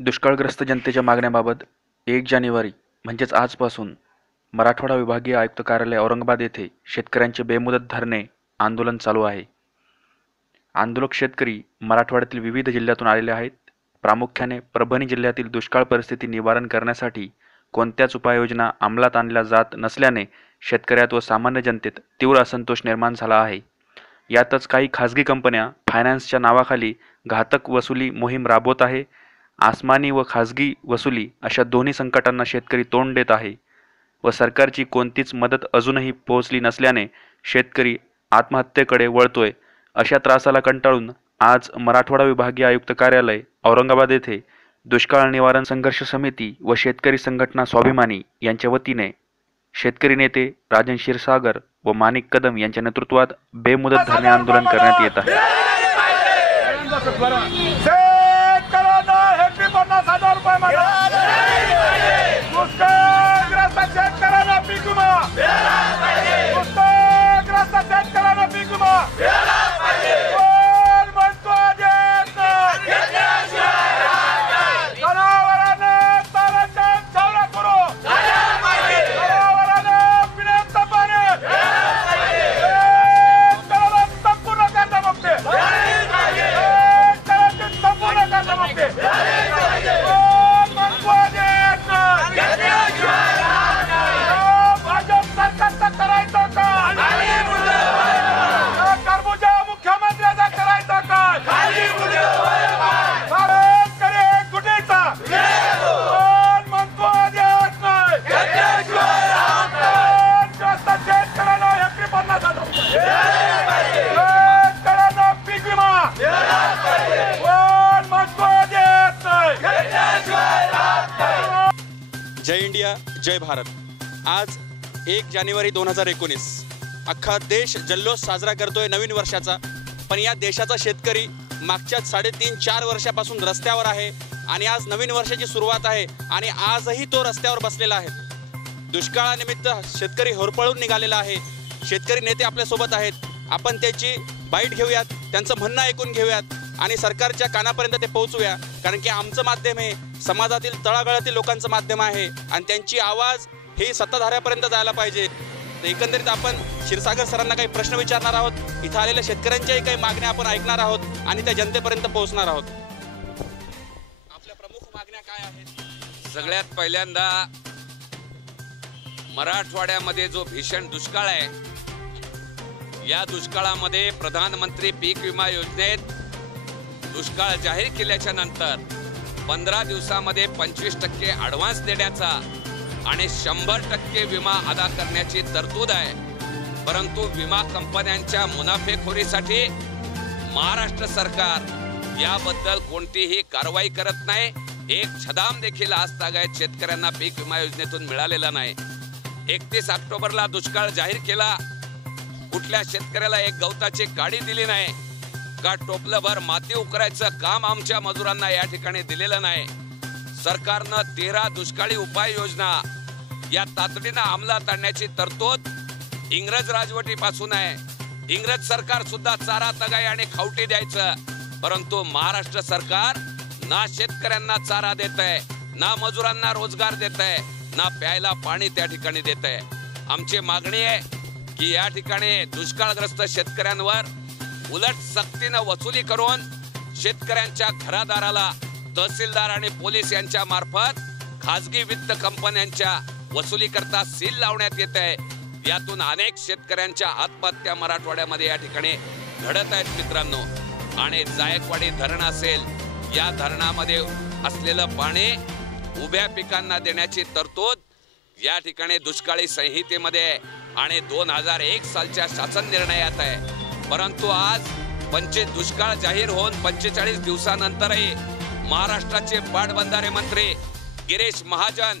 दुष्काळग्रस्त जनतेच्या मागण्याबाबत एक जानेवारी म्हणजेच आजपासून मराठवाडा विभागीय आयुक्त कार्यालय औरंगाबाद येथे शेतकऱ्यांचे बेमुदत धरणे आंदोलन चालू आहे. आंदोलक शेतकरी मराठवाड्यातील विविध जिल्ह्यातून आलेले आहेत. प्रामुख्याने परभणी जिल्ह्यातील दुष्काळ परिस्थिती निवारण करण्यासाठी कोणत्याच उपाययोजना अंमलात आणल्या जात नसल्याने शेतकऱ्यात व सामान्य जनतेत तीव्र असंतोष निर्माण झाला आहे. यातच काही खाजगी कंपन्या फायनान्सच्या नावाखाली घातक वसुली मोहीम राबवत आहे. आसमानी व खाजगी वसुली अशा दोन्ही संकटांना शेतकरी तोंड देत आहे. व सरकारची कोणतीच मदत अजूनही पोहोचली नसल्याने शेतकरी आत्महत्येकडे वळतोय अशा त्रासाला कंटाळून आज मराठवाडा विभागीय आयुक्त कार्यालय औरंगाबाद येथे दुष्काळ निवारण संघर्ष समिती व शेतकरी संघटना स्वाभिमानी यांच्या वतीने शेतकरी नेते राजन क्षीरसागर व माणिक कदम यांच्या नेतृत्वात बेमुदत धरणे आंदोलन करण्यात येत आहे. शेतकऱ्यांना हेक्टरी पन्नास हजार रुपये विमा एक जानेवारी दोन हजार एकोणीस. अख्खा देश जल्लोष साजरा करतोय नवीन वर्षाचा. पण या देशाचा शेतकरी मागच्या साडेतीन चार वर्षापासून रस्त्यावर आहे आणि आज नवीन वर्षाची सुरुवात आहे आणि आजही तो रस्त्यावर बसलेला आहे. दुष्काळानिमित्त शेतकरी होरपळून निघालेला आहे. शेतकरी नेते आपल्यासोबत आहेत. आपण त्याची बाईट घेऊयात त्यांचं म्हणणं ऐकून घेऊयात आणि सरकारच्या कानापर्यंत ते पोहोचूया. कारण की आमचं माध्यम हे समाजातील तळागाळातील लोकांचं माध्यम आहे आणि त्यांची आवाज हे सत्ताधाऱ्यापर्यंत जायला पाहिजे. तर एकंदरीत आपण क्षीरसागर सरांना काही प्रश्न विचारणार आहोत. इथं आलेल्या शेतकऱ्यांच्याही काही मागण्या आपण ऐकणार आहोत आणि त्या जनतेपर्यंत पोहोचणार आहोत. आपल्या प्रमुख मागण्या काय आहेत? सगळ्यात पहिल्यांदा मराठवाड्यामध्ये जो भीषण दुष्काळ आहे या दुष्काळामध्ये प्रधानमंत्री पीक विमा योजनेत दुष्काळ जाहीर केल्याच्यानंतर पंधरा दिवसामध्ये पंचवीस टक्के ॲडव्हान्स देण्याचा आणि शंभर टक्के विमा अदा करण्याची तरतूद आहे. परंतु विमा कंपन्यांच्या मुनाफेखोरीसाठी महाराष्ट्र सरकार याबद्दल कोणतीही कारवाई करत नाही. एक छदाम देखील आज तागायत शेतकऱ्यांना पीक विमा योजनेतून मिळालेला नाही. एकतीस ऑक्टोबरला दुष्काळ जाहीर केला. कुठल्या शेतकऱ्याला एक गवताची गाडी दिली नाही. का टोपलभर माती उकरायचं काम आमच्या मजुरांना या ठिकाणी दिलेलं नाही. सरकारनं तेरा दुष्काळी उपाययोजना या तातडीनं अंमलात आणण्याची तरतूद इंग्रज राजवटीपासून आहे. इंग्रज सरकार सुद्धा चारा तगाई आणि खावटी द्यायचं. परंतु महाराष्ट्र सरकार ना शेतकऱ्यांना चारा देत आहे ना मजुरांना रोजगार देत आहे ना प्यायला पाणी त्या ठिकाणी देत आहे आमची मागणी आहे की या ठिकाणी दुष्काळग्रस्त शेतकऱ्यांवर उलट सक्तीनं वसुली करून शेतकऱ्यांच्या घरादाराला तहसीलदार आणि पोलीस यांच्या मार्फत खासगी वित्त कंपन्यांच्या वसुली करता सील लावण्यात येत आहे. यातून अनेक शेतकऱ्यांच्या आत्महत्या मराठवाड्यामध्ये या ठिकाणी घडत आहेत मित्रांनो. आणि जायकवाडी धरण असेल या धरणामध्ये असलेलं पाणी उभ्या पिकांना देण्याची तरतूद या ठिकाणी दुष्काळी संहितेमध्ये आहे आणि दोन हजार एक सालच्या शासन निर्णयात आहे. परंतु आज पंचवीस दुष्काळ जाहीर होऊन पंचेचाळीस दिवसानंतरही महाराष्ट्राचे पाटबंधारे मंत्री गिरीश महाजन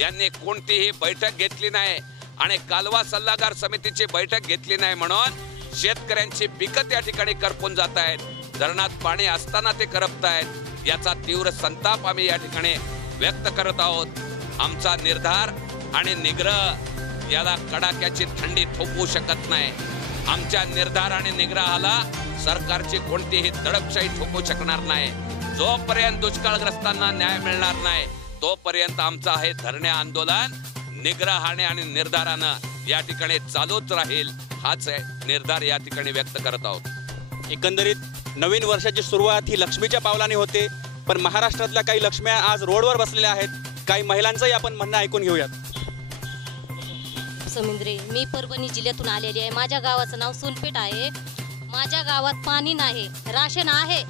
यांनी कोणतीही बैठक घेतली नाही आणि कालवा सल्लागार समितीची बैठक घेतली नाही म्हणून शेतकऱ्यांची पिकं त्या ठिकाणी करपून जात आहेत. धरणात पाणी असताना ते करपत आहेत. याचा तीव्र संताप आम्ही या ठिकाणी व्यक्त करत आहोत. आमचा निर्धार आणि निग्रह याला कडाक्याची थंडी थोपवू शकत नाही. आमच्या निर्धार आणि निग्रहाला सरकारची कोणतीही दडपशाही ठोकू शकणार नाही. जोपर्यंत दुष्काळग्रस्तांना न्याय मिळणार नाही तोपर्यंत आमचं हे धरणे आंदोलन. निग्रहाने आणि निर्धारानं या ठिकाणी चालूच राहील हाच निर्धार या ठिकाणी व्यक्त करत आहोत. एकंदरीत नवीन वर्षाची सुरुवात ही लक्ष्मीच्या पावलाने होते पण महाराष्ट्रातल्या काही लक्ष्म्या आज रोडवर बसलेल्या आहेत. काही महिलांचंही आपण म्हणणं ऐकून घेऊयात. समुद्रे मी परभणी जिल्ह्यातून आलेली आहे. माझ्या गावाचं नाव सोनपेठ आहे. माझ्या गावात पाणी नाही राशन आहे.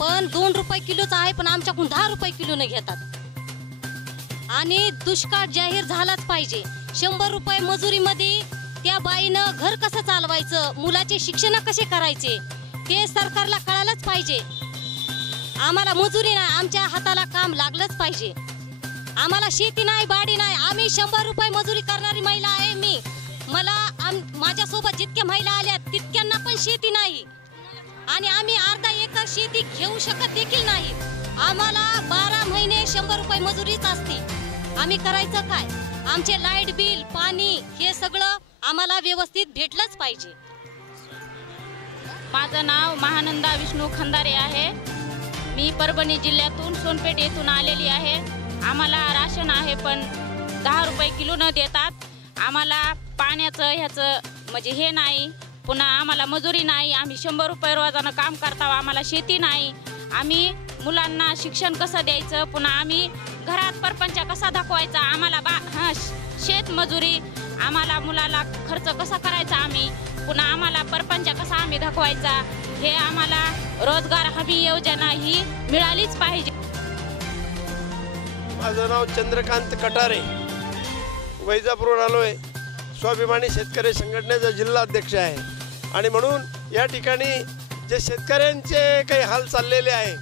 पण दोन रुपये किलोचं आहे पण आमच्याकडून दहा रुपये किलोनं घेतात. आणि दुष्काळ जाहीर झालाच पाहिजे. शंभर रुपये मजुरीमध्ये त्या बाईनं घर कसं चालवायचं मुलाचे शिक्षण कसे करायचे ते सरकारला कळायलाच पाहिजे. आम्हाला मजुरी नाही आमच्या हाताला काम लागलंच पाहिजे. आम्हाला शेती नाही बाडी नाही आम्ही शंभर रुपये मजुरी करणारी महिला आहे मी. मला आम माझ्यासोबत जितक्या महिला आल्या तितक्यांना पण शेती नाही. आणि आम्ही अर्धा एकर शेती घेऊ शकत देखील नाही. आम्हाला बारा महिने शंभर रुपये मजुरीच असते. आम्ही करायचं काय? आमचे लाइट बिल पाणी हे सगळं आम्हाला व्यवस्थित भेटलंच पाहिजे. माझं नाव महानंदा विष्णू खंदारे आहे. मी परभणी जिल्ह्यातून सोनपेठ येथून आलेली आहे. आम्हाला राशन आहे पण दहा रुपये किलो न देतात. आम्हाला पाण्याचं ह्याचं म्हणजे हे नाही. पुन्हा आम्हाला मजुरी नाही आम्ही शंभर रुपये रोजानं काम करता आम्हाला शेती नाही. आम्ही मुलांना शिक्षण कसं द्यायचं? पुन्हा आम्ही घरात परपंच कसा दाखवायचा? आम्हाला बा हां शेतमजुरी आम्हाला मुलाला खर्च कसा करायचा आम्ही? पुन्हा आम्हाला परपंच कसा आम्ही दाखवायचा? हे आम्हाला रोजगार हमी योजना ही मिळालीच पाहिजे. माझं नाव चंद्रकांत कटारे. वैजापूरवर आलो आहे स्वाभिमानी शेतकरी संघटनेचा जिल्हा अध्यक्ष आहे. आणि म्हणून या ठिकाणी जे शेतकऱ्यांचे काही हाल चाललेले आहे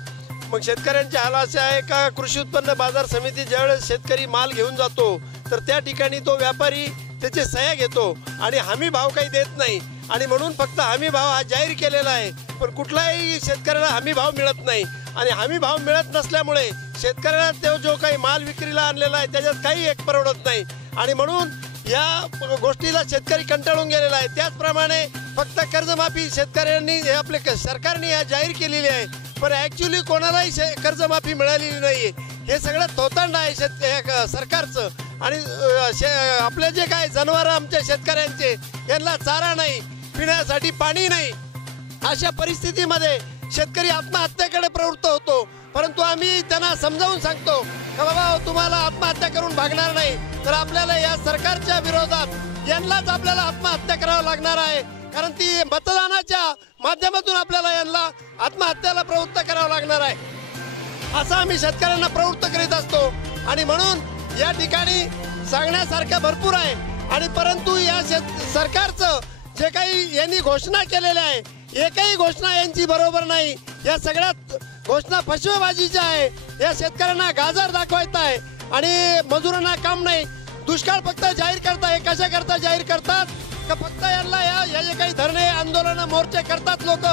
मग शेतकऱ्यांचे हाल असे आहे का कृषी उत्पन्न बाजार समिती ज्यावेळेस शेतकरी माल घेऊन जातो तर त्या ठिकाणी तो व्यापारी त्याचे सह्या घेतो आणि हमी भाव काही देत नाही. आणि म्हणून फक्त हमी भाव हा जाहीर केलेला आहे पण कुठलाही शेतकऱ्याला हमी भाव मिळत नाही. आणि हमी भाव मिळत नसल्यामुळे शेतकऱ्याला तो जो काही माल विक्रीला आणलेला आहे त्याच्यात काही एक परवडत नाही. आणि म्हणून या गोष्टीला शेतकरी कंटाळून गेलेला आहे. त्याचप्रमाणे फक्त कर्जमाफी शेतकऱ्यांनी हे आपले क- सरकारने या जाहीर केलेली आहे. पण ॲक्च्युली कोणालाही शे कर्जमाफी मिळालेली नाही हे सगळं तोतांड आहे शेत क- सरकारचं. आणि शे आपले जे काय जनावरं आमच्या शेतकऱ्यांचे यांना चारा नाही पिण्यासाठी पाणी नाही. अशा परिस्थितीमध्ये शेतकरी आत्महत्येकडे प्रवृत्त होतो. परंतु आम्ही त्यांना समजावून सांगतो का बाबा तुम्हाला आत्महत्या करून भागणार नाही. तर आपल्याला या सरकारच्या विरोधात यांनाच आपल्याला आत्महत्या करावं लागणार आहे. कारण ती मतदानाच्या माध्यमातून आपल्याला यांना आत्महत्याला प्रवृत्त करावं लागणार आहे. असं आम्ही शेतकऱ्यांना प्रवृत्त करीत असतो. आणि म्हणून या ठिकाणी सांगण्यासारखं भरपूर आहे. आणि परंतु या शेत सरकारचं जे काही यांनी घोषणा केलेल्या आहे एकही घोषणा यांची बरोबर नाही. या सगळ्यात घोषणा फसवेबाजीच्या आहे. या शेतकऱ्यांना गाजर दाखवायचा आहे. आणि मजुरांना काम नाही. दुष्काळ फक्त जाहीर करता हे कशा करता जाहीर करतात? का फक्त यांना या या जे काही धरणे आंदोलन मोर्चे करतात लोक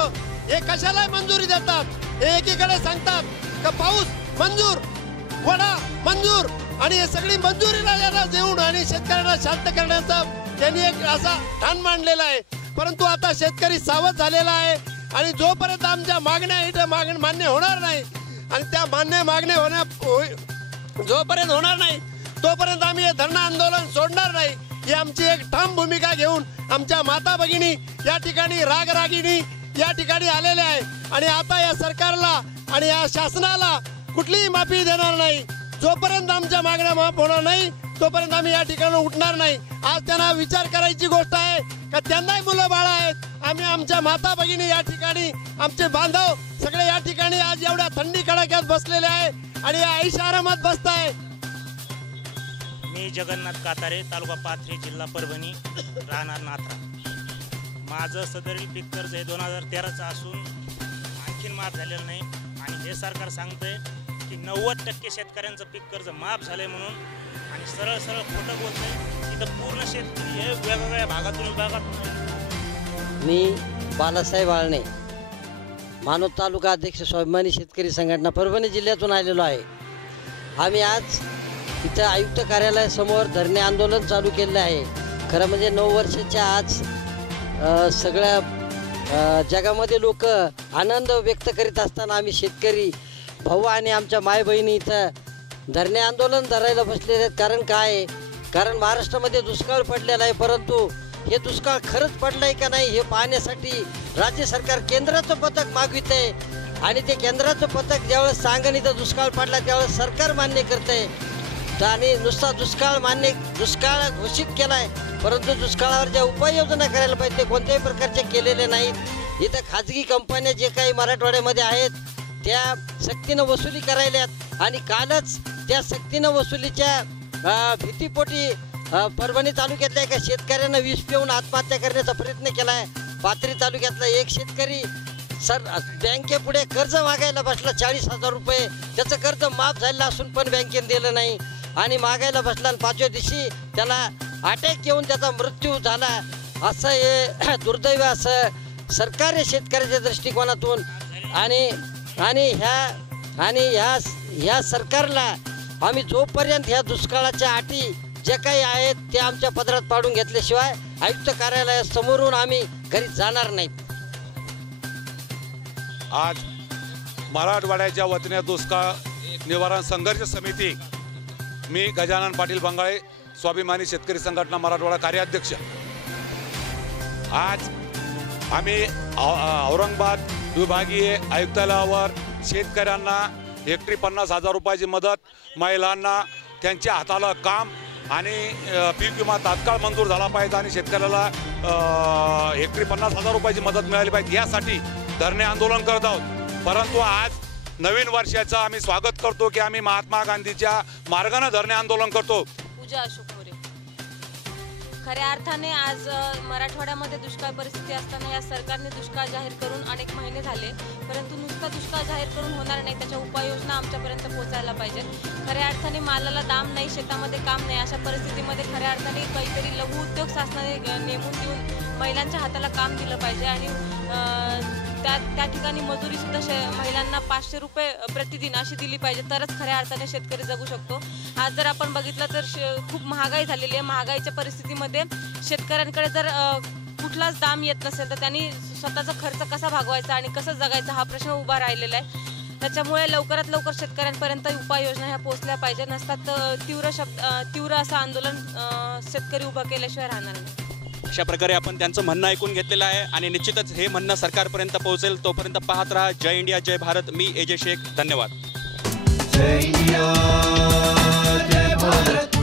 हे कशाला मंजुरी देतात. हे एकीकडे सांगतात का पाऊस मंजूर वडा मंजूर आणि हे सगळी मंजुरीला यांना देऊन आणि शेतकऱ्यांना शांत करण्याचा त्यांनी एक असा ठाण मांडलेला आहे. परंतु आता शेतकरी सावध झालेला आहे आणि जोपर्यंत आमच्या मागण्या इथं मागण्या मान्य होणार नाही आणि त्या मान्य मागण्या होण्या होई- जोपर्यंत होणार नाही तोपर्यंत आम्ही हे धरणं आंदोलन सोडणार नाही. ही आमची एक ठाम भूमिका घेऊन आमच्या माता भगिनी या ठिकाणी रागरागिणी या ठिकाणी आलेल्या आहे. आणि आता या सरकारला आणि या शासनाला कुठलीही माफी देणार नाही. जोपर्यंत आमच्या मागण्या माफ होणार नाही तोपर्यंत आम्ही या ठिकाणी उठणार नाही. आज त्यांना विचार करायची गोष्ट आहे का? त्यांनाही मुलं बाळ आहेत. आम्ही आमच्या माता भगिनी या ठिकाणी आमचे बांधव सगळे या ठिकाणी आज एवढ्या थंडी कडाक्यात बसलेले आहे आणि या ऐश आरामात बसताय. मी जगन्नाथ कातारे तालुका पाथरी जिल्हा परभणी राहणार नाथरा. माझं सदरील पीक कर्ज हे दोन हजार तेराचं असून आणखीन माफ झालेलं नाही. आणि हे सरकार सांगतंय की नव्वद टक्के शेतकऱ्यांचं पीक कर्ज माफ झालं आहे म्हणून आणि सरळ सरळ खोटं बोलतंय. तिथं पूर्ण शेतकरी हे वेगवेगळ्या भागातून विभागातून मी बालासाहेब आळणे मानव तालुका अध्यक्ष स्वाभिमानी शेतकरी संघटना परभणी जिल्ह्यातून आलेलो आहे. आम्ही आज इथं आयुक्त कार्यालयासमोर धरणे आंदोलन चालू केलेलं आहे. खरं म्हणजे नऊ वर्षाच्या आज सगळ्या जगामध्ये लोक आनंद व्यक्त करीत असताना आम्ही शेतकरी भाऊ आणि आमच्या माय बहिणी इथं धरणे आंदोलन धरायला बसलेले आहेत. कारण काय? कारण महाराष्ट्रामध्ये दुष्काळ पडलेला आहे. परंतु हे दुष्काळ खरंच पडलं आहे का नाही हे पाहण्यासाठी राज्य सरकार केंद्राचं पथक मागवित आहे आणि ते केंद्राचं पथक ज्यावेळेस सांगण इथं दुष्काळ पडला त्यावेळेस सरकार मान्य करते आणि नुसता दुष्काळ मान्य दुष्काळ घोषित केलाय. परंतु दुष्काळावर ज्या उपाययोजना करायला पाहिजे ते कोणत्याही प्रकारचे केलेले नाहीत इथं खाजगी कंपन्या जे काही मराठवाड्यामध्ये आहेत त्या सक्तीनं वसुली करायल्यात आणि कालच त्या सक्तीनं वसुलीच्या भीतीपोटी परभणी तालुक्यातल्या एका शेतकऱ्यानं विष पिऊन आत्महत्या करण्याचा प्रयत्न केलाय. पाथरी तालुक्यातला एक शेतकरी सर बँकेपुढे कर्ज मागायला बसला चाळीस हजार रुपये. त्याचं कर्ज माफ झालेलं असून पण बँकेने दिलं नाही. आणि मागायला बसला आणि पाचव्या दिवशी त्याला अटॅक येऊन त्याचा मृत्यू झाला. असं हे दुर्दैव असं सरकार शेतकऱ्याच्या दृष्टिकोनातून. आणि आणि ह्या आणि ह्या ह्या सरकारला आम्ही जोपर्यंत ह्या दुष्काळाच्या अटी जे काही आहेत ते आमच्या पदरात पाडून घेतल्याशिवाय आयुक्त कार्यालयासमोरून आम्ही घरी जाणार नाहीत आज मराठवाड्याच्या वतीने दुष्काळ निवारण संघर्ष समिती मी गजानन पाटील बंगाळे स्वाभिमानी शेतकरी संघटना मराठवाडा कार्याध्यक्ष. आज आम्ही औरंगाबाद विभागीय आयुक्तालयावर शेतकऱ्यांना हेक्टरी पन्नास हजार रुपयाची मदत महिलांना त्यांच्या हाताला काम आणि पीक विमा तात्काळ मंजूर झाला पाहिजे आणि शेतकऱ्याला हेक्टरी पन्नास हजार रुपयाची मदत मिळाली पाहिजे. यासाठी धरणे आंदोलन करत आहोत. परंतु आज नवीन वर्षाचं आम्ही स्वागत करतो की आम्ही महात्मा गांधीच्या मार्गानं धरणे आंदोलन करतो. पूजा अशोक मोरे. खऱ्या अर्थाने आज मराठवाड्यामध्ये दुष्काळ परिस्थिती असताना या सरकारने दुष्काळ जाहीर करून अनेक महिने झाले. परंतु नुसता दुष्काळ जाहीर करून होणार नाही त्याच्या उपाययोजना आमच्यापर्यंत पोहोचायला पाहिजेत. खऱ्या अर्थाने मालाला दाम नाही शेतामध्ये काम नाही अशा परिस्थितीमध्ये खऱ्या अर्थाने काहीतरी लघु उद्योग शासनाने नेमून देऊन महिलांच्या हाताला काम दिलं पाहिजे आणि त्या त्या ठिकाणी मजुरीसुद्धा शे महिलांना पाचशे रुपये प्रतिदिन अशी दिली पाहिजे. तरच खऱ्या अर्थाने शेतकरी जगू शकतो. आज जर आपण बघितलं तर शे खूप महागाई झालेली आहे. महागाईच्या परिस्थितीमध्ये शेतकऱ्यांकडे जर कुठलाच दाम येत नसेल तर त्यांनी स्वतःचा खर्च कसा भागवायचा आणि कसं जगायचा हा प्रश्न उभा राहिलेला आहे. त्याच्यामुळे लवकरात लवकर शेतकऱ्यांपर्यंत उपाययोजना ह्या पोहोचल्या पाहिजे नसतात तीव्र शब्द तीव्र असं आंदोलन शेतकरी उभं केल्याशिवाय राहणार नाही. अशा प्रकारे आपण त्यांचं म्हणणं ऐकून घेतलेलं आहे आणि निश्चितच हे म्हणणं सरकारपर्यंत पोहोचेल तोपर्यंत पाहत राहा. जय इंडिया जय भारत. मी एजे शेख. धन्यवाद. जय इंडिया जय भारत.